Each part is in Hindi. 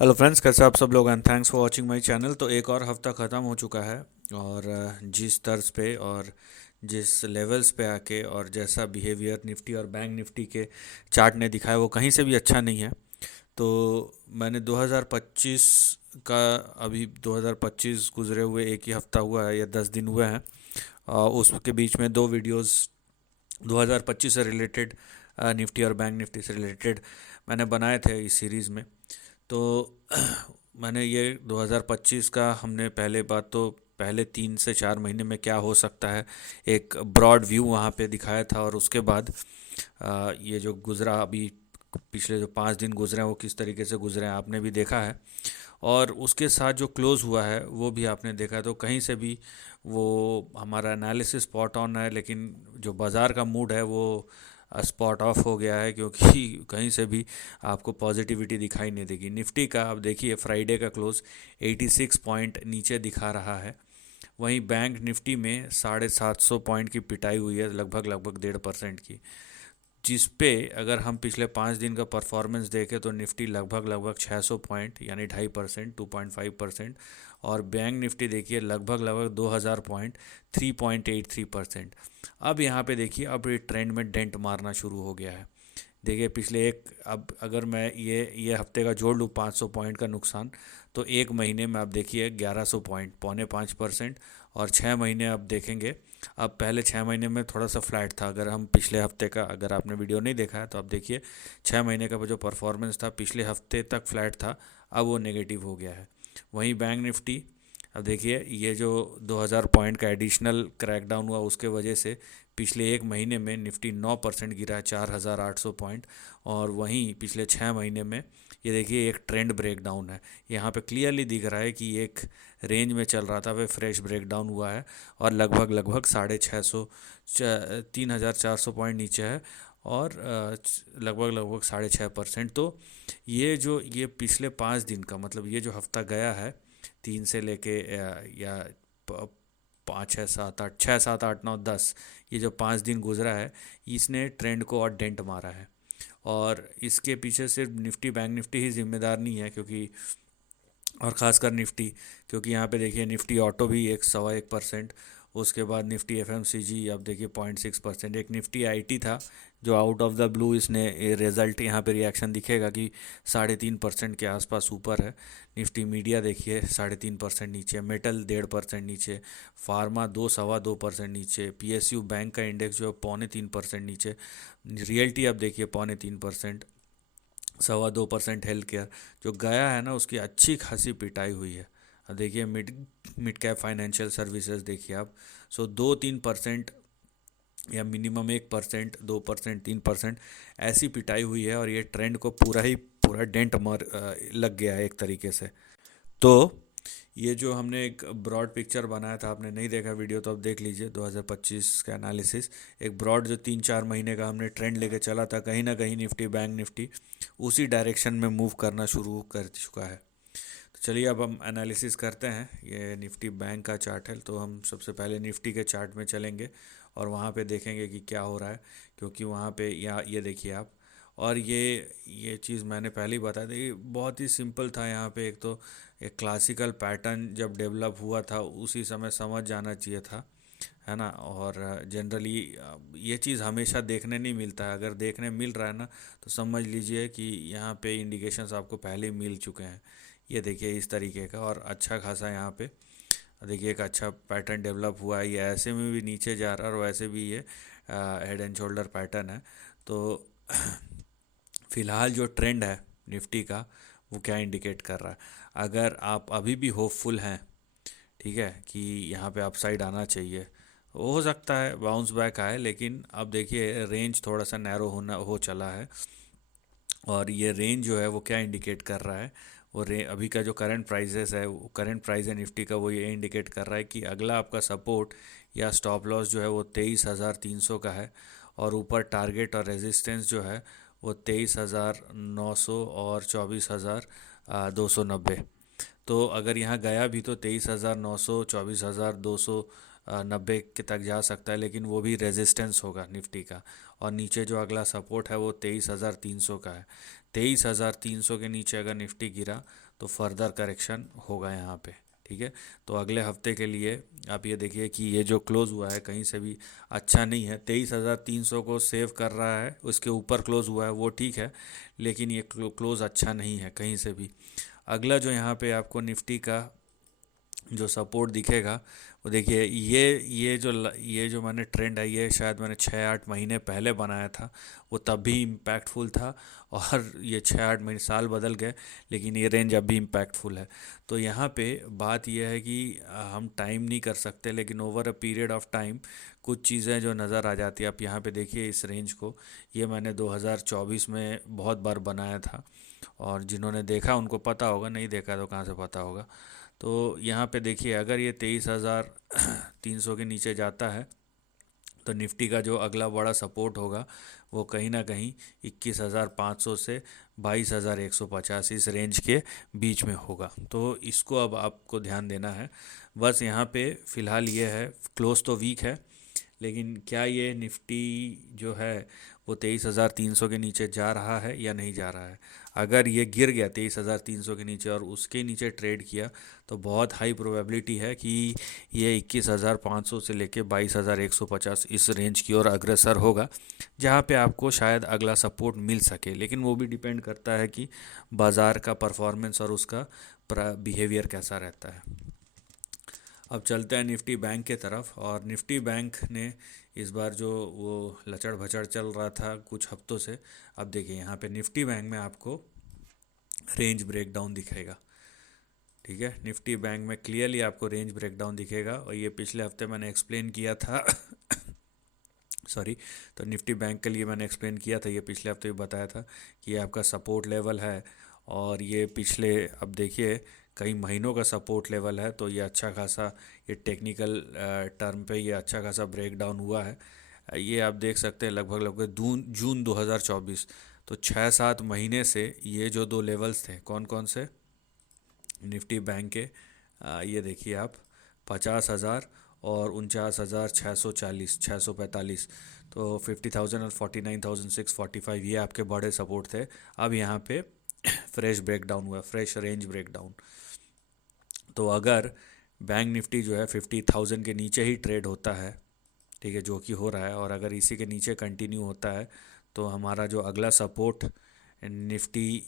हेलो फ्रेंड्स, कैसे आप सब लोग? And thanks for watching my channel. तो एक और हफ्ता ख़त्म हो चुका है और जिस तर्ज पे और जिस लेवल्स पे आके और जैसा बिहेवियर निफ्टी और बैंक निफ्टी के चार्ट ने दिखाया वो कहीं से भी अच्छा नहीं है। तो मैंने 2025 का, अभी 2025 गुजरे हुए एक ही हफ्ता हुआ है या 10 दिन हुए हैं। उसके बीच में दो वीडियोस 2025 से रिलेटेड, निफ्टी और बैंक निफ्टी से रिलेटेड मैंने बनाए थे इस सीरीज़ में। तो मैंने ये 2025 का, हमने पहले बात तो पहले 3 से 4 महीने में क्या हो सकता है, एक ब्रॉड व्यू वहाँ पे दिखाया था। और उसके बाद ये जो गुज़रा अभी, पिछले जो 5 दिन गुजरे हैं वो किस तरीके से गुजरे हैं आपने भी देखा है। और उसके साथ जो क्लोज़ हुआ है वो भी आपने देखा है। तो कहीं से भी वो हमारा एनालिसिस स्पॉट ऑन है, लेकिन जो बाज़ार का मूड है वो स्पॉट ऑफ हो गया है, क्योंकि कहीं से भी आपको पॉजिटिविटी दिखाई नहीं देगी। निफ्टी का आप देखिए, फ्राइडे का क्लोज 86 पॉइंट नीचे दिखा रहा है। वहीं बैंक निफ्टी में 750 पॉइंट की पिटाई हुई है, लगभग लगभग 1.5% की। जिस पे अगर हम पिछले 5 दिन का परफॉर्मेंस देखें तो निफ्टी लगभग लगभग 600 पॉइंट यानी 2.5%, 2.5%। और बैंक निफ्टी देखिए लगभग लगभग 2000 पॉइंट, 3.83%। अब यहाँ पे देखिए, अब ये ट्रेंड में डेंट मारना शुरू हो गया है। देखिए पिछले एक, अब अगर मैं ये हफ्ते का जोड़ लूँ 500 पॉइंट का नुकसान, तो एक महीने में आप देखिए 1100 पॉइंट, 0.5%। और 6 महीने आप देखेंगे, अब पहले 6 महीने में थोड़ा सा फ्लैट था। अगर हम पिछले हफ्ते का, अगर आपने वीडियो नहीं देखा है तो आप देखिए, 6 महीने का जो परफॉर्मेंस था पिछले हफ्ते तक फ्लैट था, अब वो नेगेटिव हो गया है। वहीं बैंक निफ्टी, अब देखिए ये जो 2000 पॉइंट का एडिशनल क्रैकडाउन हुआ उसके वजह से पिछले एक महीने में निफ्टी 9% गिरा है, 4800 पॉइंट। और वहीं पिछले 6 महीने में ये देखिए एक ट्रेंड ब्रेक डाउन है। यहाँ पे क्लियरली दिख रहा है कि एक रेंज में चल रहा था, वह फ्रेश ब्रेक डाउन हुआ है और लगभग लगभग 650, 3400 पॉइंट नीचे है। और लगभग लगभग 6.5%। तो ये जो ये पिछले 5 दिन का, मतलब ये जो हफ्ता गया है, 3 से लेके या 5 6 7 8, 6 7 8 9 10, ये जो 5 दिन गुजरा है, इसने ट्रेंड को और डेंट मारा है। और इसके पीछे सिर्फ निफ्टी बैंक निफ्टी ही जिम्मेदार नहीं है, क्योंकि और ख़ासकर निफ्टी, क्योंकि यहाँ पे देखिए निफ्टी ऑटो भी 1.25%। उसके बाद निफ्टी एफएमसीजी आप देखिए 0.6%। एक निफ्टी आईटी था जो आउट ऑफ द ब्लू, इसने रिजल्ट यहाँ पे रिएक्शन दिखेगा कि 3.5% के आसपास ऊपर है। निफ्टी मीडिया देखिए 3.5% नीचे, मेटल 1.5% नीचे, फार्मा 2 सवा 2% नीचे, पीएसयू बैंक का इंडेक्स जो है 0.25% नीचे, रियल्टी आप देखिए 0.3%, 2.25% हेल्थ केयर। जो गया है ना, उसकी अच्छी खासी पिटाई हुई है। अब देखिए mid mid cap financial services देखिए आप, सो 2 3% या मिनिमम 1%, 2%, 3% ऐसी पिटाई हुई है। और ये ट्रेंड को पूरा ही पूरा डेंट मार लग गया है एक तरीके से। तो ये जो हमने एक ब्रॉड पिक्चर बनाया था, आपने नहीं देखा वीडियो तो आप देख लीजिए, 2025 का एनालिसिस, एक ब्रॉड जो 3 4 महीने का हमने ट्रेंड लेके चला था, कहीं ना कहीं निफ्टी बैंक निफ्टी उसी डायरेक्शन में मूव करना शुरू कर चुका है। तो चलिए अब हम एनालिसिस करते हैं। ये निफ्टी बैंक का चार्ट है, तो हम सबसे पहले निफ्टी के चार्ट में चलेंगे और वहाँ पे देखेंगे कि क्या हो रहा है। क्योंकि वहाँ पे, यहाँ ये देखिए आप, और ये चीज़ मैंने पहले ही बता दी, बहुत ही सिंपल था। यहाँ पे एक तो एक क्लासिकल पैटर्न जब डेवलप हुआ था उसी समय समझ जाना चाहिए था, है ना। और जनरली ये चीज़ हमेशा देखने नहीं मिलता है। अगर देखने मिल रहा है ना, तो समझ लीजिए कि यहाँ पे इंडिकेशंस आपको पहले ही मिल चुके हैं। ये देखिए इस तरीके का, और अच्छा खासा यहाँ पे देखिए एक अच्छा पैटर्न डेवलप हुआ है। ये ऐसे में भी नीचे जा रहा है और वैसे भी ये हेड एंड शोल्डर पैटर्न है। तो फ़िलहाल जो ट्रेंड है निफ्टी का, वो क्या इंडिकेट कर रहा है? अगर आप अभी भी होपफुल हैं, ठीक है, कि यहाँ पे अपसाइड आना चाहिए, हो सकता है बाउंस बैक आए, लेकिन अब देखिए रेंज थोड़ा सा नैरो होना हो चला है। और ये रेंज जो है वो क्या इंडिकेट कर रहा है? वो रे अभी का जो करंट प्राइसेस है, वो करंट प्राइस है निफ्टी का, वो ये इंडिकेट कर रहा है कि अगला आपका सपोर्ट या स्टॉप लॉस जो है वो 23,300 का है। और ऊपर टारगेट और रेजिस्टेंस जो है वो 23,900 और 24,290। तो अगर यहाँ गया भी तो 23,900, 24,290 के तक जा सकता है, लेकिन वो भी रेजिस्टेंस होगा निफ्टी का। और नीचे जो अगला सपोर्ट है वो 23,300 का है। 23,300 के नीचे अगर निफ्टी गिरा तो फर्दर करेक्शन होगा यहाँ पे। ठीक है, तो अगले हफ्ते के लिए आप ये देखिए कि ये जो क्लोज़ हुआ है कहीं से भी अच्छा नहीं है। 23,300 को सेव कर रहा है, उसके ऊपर क्लोज़ हुआ है वो ठीक है, लेकिन ये क्लोज़ अच्छा नहीं है कहीं से भी। अगला जो यहाँ पे आपको निफ्टी का जो सपोर्ट दिखेगा वो देखिए, ये जो मैंने ट्रेंड है, ये शायद मैंने 6-8 महीने पहले बनाया था, वो तब भी इम्पैक्टफुल था। और ये 6-8 महीने साल बदल गए, लेकिन ये रेंज अब भी इम्पैक्टफुल है। तो यहाँ पे बात यह है कि हम टाइम नहीं कर सकते, लेकिन over a period of time कुछ चीज़ें जो नज़र आ जाती है। आप यहाँ पे देखिए इस रेंज को, ये मैंने 2024 में बहुत बार बनाया था, और जिन्होंने देखा उनको पता होगा, नहीं देखा तो कहाँ से पता होगा। तो यहाँ पे देखिए, अगर ये 23,300 के नीचे जाता है तो निफ्टी का जो अगला बड़ा सपोर्ट होगा वो कहीं ना कहीं 21,500 से 22,150 इस रेंज के बीच में होगा। तो इसको अब आपको ध्यान देना है। बस यहाँ पे फ़िलहाल ये है, क्लोज तो वीक है, लेकिन क्या ये निफ्टी जो है वो 23,300 के नीचे जा रहा है या नहीं जा रहा है। अगर ये गिर गया 23,300 के नीचे और उसके नीचे ट्रेड किया, तो बहुत हाई प्रोबेबिलिटी है कि ये 21,500 से लेके 22,150 इस रेंज की ओर अग्रसर होगा, जहाँ पे आपको शायद अगला सपोर्ट मिल सके। लेकिन वो भी डिपेंड करता है कि बाज़ार का परफॉर्मेंस और उसका बिहेवियर कैसा रहता है। अब चलते हैं निफ्टी बैंक के तरफ। और निफ्टी बैंक ने इस बार जो वो लचड़ भचड़ चल रहा था कुछ हफ्तों से, अब देखिए यहाँ पे निफ्टी बैंक में आपको रेंज ब्रेकडाउन दिखेगा। ठीक है, निफ्टी बैंक में क्लियरली आपको रेंज ब्रेकडाउन दिखेगा, और ये पिछले हफ्ते मैंने एक्सप्लेन किया था सॉरी। तो निफ्टी बैंक के लिए मैंने एक्सप्लेन किया था, ये पिछले हफ्ते भी बताया था कि ये आपका सपोर्ट लेवल है, और ये पिछले, अब देखिए, कई महीनों का सपोर्ट लेवल है। तो ये अच्छा खासा, ये टेक्निकल टर्म पे ये अच्छा खासा ब्रेकडाउन हुआ है। ये आप देख सकते हैं लगभग लगभग जून 2024, तो 6-7 महीने से ये जो दो लेवल्स थे, कौन कौन से, निफ्टी बैंक के, ये देखिए आप, 50,000 और 49,640, 645, तो 50,000 और 49,645 ये आपके बड़े सपोर्ट थे। अब यहाँ पे फ्रेश ब्रेकडाउन हुआ, फ्रेश रेंज ब्रेकडाउन। तो अगर बैंक निफ्टी जो है 50,000 के नीचे ही ट्रेड होता है, ठीक है, जो कि हो रहा है, और अगर इसी के नीचे कंटिन्यू होता है, तो हमारा जो अगला सपोर्ट निफ्टी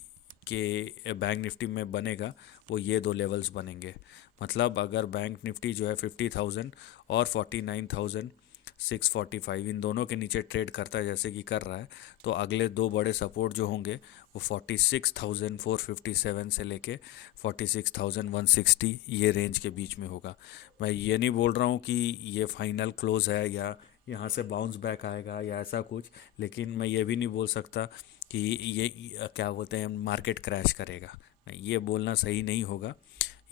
के बैंक निफ्टी में बनेगा वो ये दो लेवल्स बनेंगे। मतलब अगर बैंक निफ्टी जो है 50,000 और 49,645 इन दोनों के नीचे ट्रेड करता है, जैसे कि कर रहा है, तो अगले दो बड़े सपोर्ट जो होंगे वो 46,457 से लेके 46,160 ये रेंज के बीच में होगा। मैं ये नहीं बोल रहा हूँ कि ये फाइनल क्लोज है या यहाँ से बाउंस बैक आएगा या ऐसा कुछ, लेकिन मैं ये भी नहीं बोल सकता कि ये क्या बोलते हैं, मार्केट क्रैश करेगा। ये बोलना सही नहीं होगा।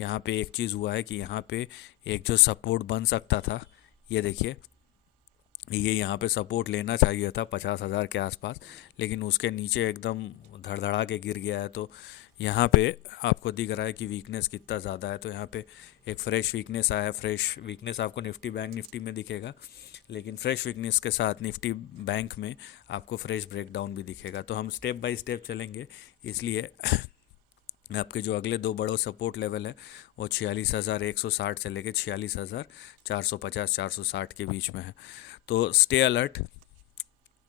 यहाँ पे एक चीज़ हुआ है कि यहाँ पे एक जो सपोर्ट बन सकता था, ये देखिए, ये यहाँ पे सपोर्ट लेना चाहिए था 50,000 के आसपास, लेकिन उसके नीचे एकदम धड़धड़ा के गिर गया है। तो यहाँ पे आपको दिख रहा है कि वीकनेस कितना ज़्यादा है। तो यहाँ पे एक फ्रेश वीकनेस आया, फ्रेश वीकनेस आपको निफ्टी बैंक निफ्टी में दिखेगा, लेकिन फ्रेश वीकनेस के साथ निफ्टी बैंक में आपको फ्रेश ब्रेकडाउन भी दिखेगा। तो हम स्टेप बाय स्टेप चलेंगे, इसलिए आपके जो अगले दो बड़ों सपोर्ट लेवल है वो 46,160 से लेके 46,450 460 के बीच में है। तो स्टे अलर्ट।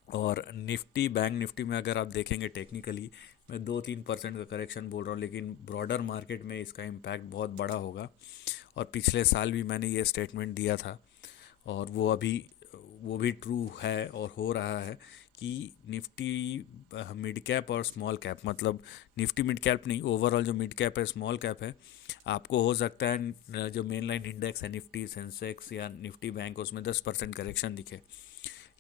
और निफ्टी बैंक निफ्टी में अगर आप देखेंगे टेक्निकली, मैं 2-3% का करेक्शन बोल रहा हूँ, लेकिन ब्रॉडर मार्केट में इसका इम्पैक्ट बहुत बड़ा होगा। और पिछले साल भी मैंने ये स्टेटमेंट दिया था, और वो भी ट्रू है और हो रहा है कि निफ्टी मिड कैप और स्मॉल कैप, मतलब निफ्टी मिड कैप नहीं, ओवरऑल जो मिड कैप है, स्मॉल कैप है, आपको हो सकता है जो मेन लाइन इंडेक्स है निफ्टी सेंसेक्स या निफ्टी बैंक, उसमें 10% करेक्शन दिखे,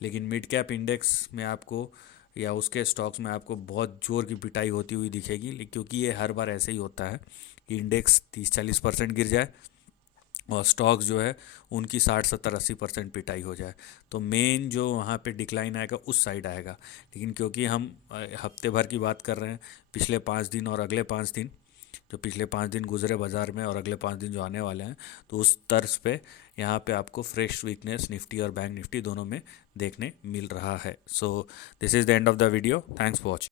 लेकिन मिड कैप इंडेक्स में आपको या उसके स्टॉक्स में आपको बहुत जोर की पिटाई होती हुई दिखेगी, क्योंकि ये हर बार ऐसे ही होता है कि इंडेक्स 30-40% गिर जाए और स्टॉक्स जो है उनकी 60-70-80% पिटाई हो जाए। तो मेन जो वहाँ पे डिक्लाइन आएगा उस साइड आएगा। लेकिन क्योंकि हम हफ्ते भर की बात कर रहे हैं, पिछले 5 दिन और अगले 5 दिन, जो पिछले 5 दिन गुजरे बाज़ार में और अगले 5 दिन जो आने वाले हैं, तो उस तर्ज पे यहाँ पे आपको फ्रेश वीकनेस निफ्टी और बैंक निफ्टी दोनों में देखने मिल रहा है। So this is the end of the video. Thanks for watching.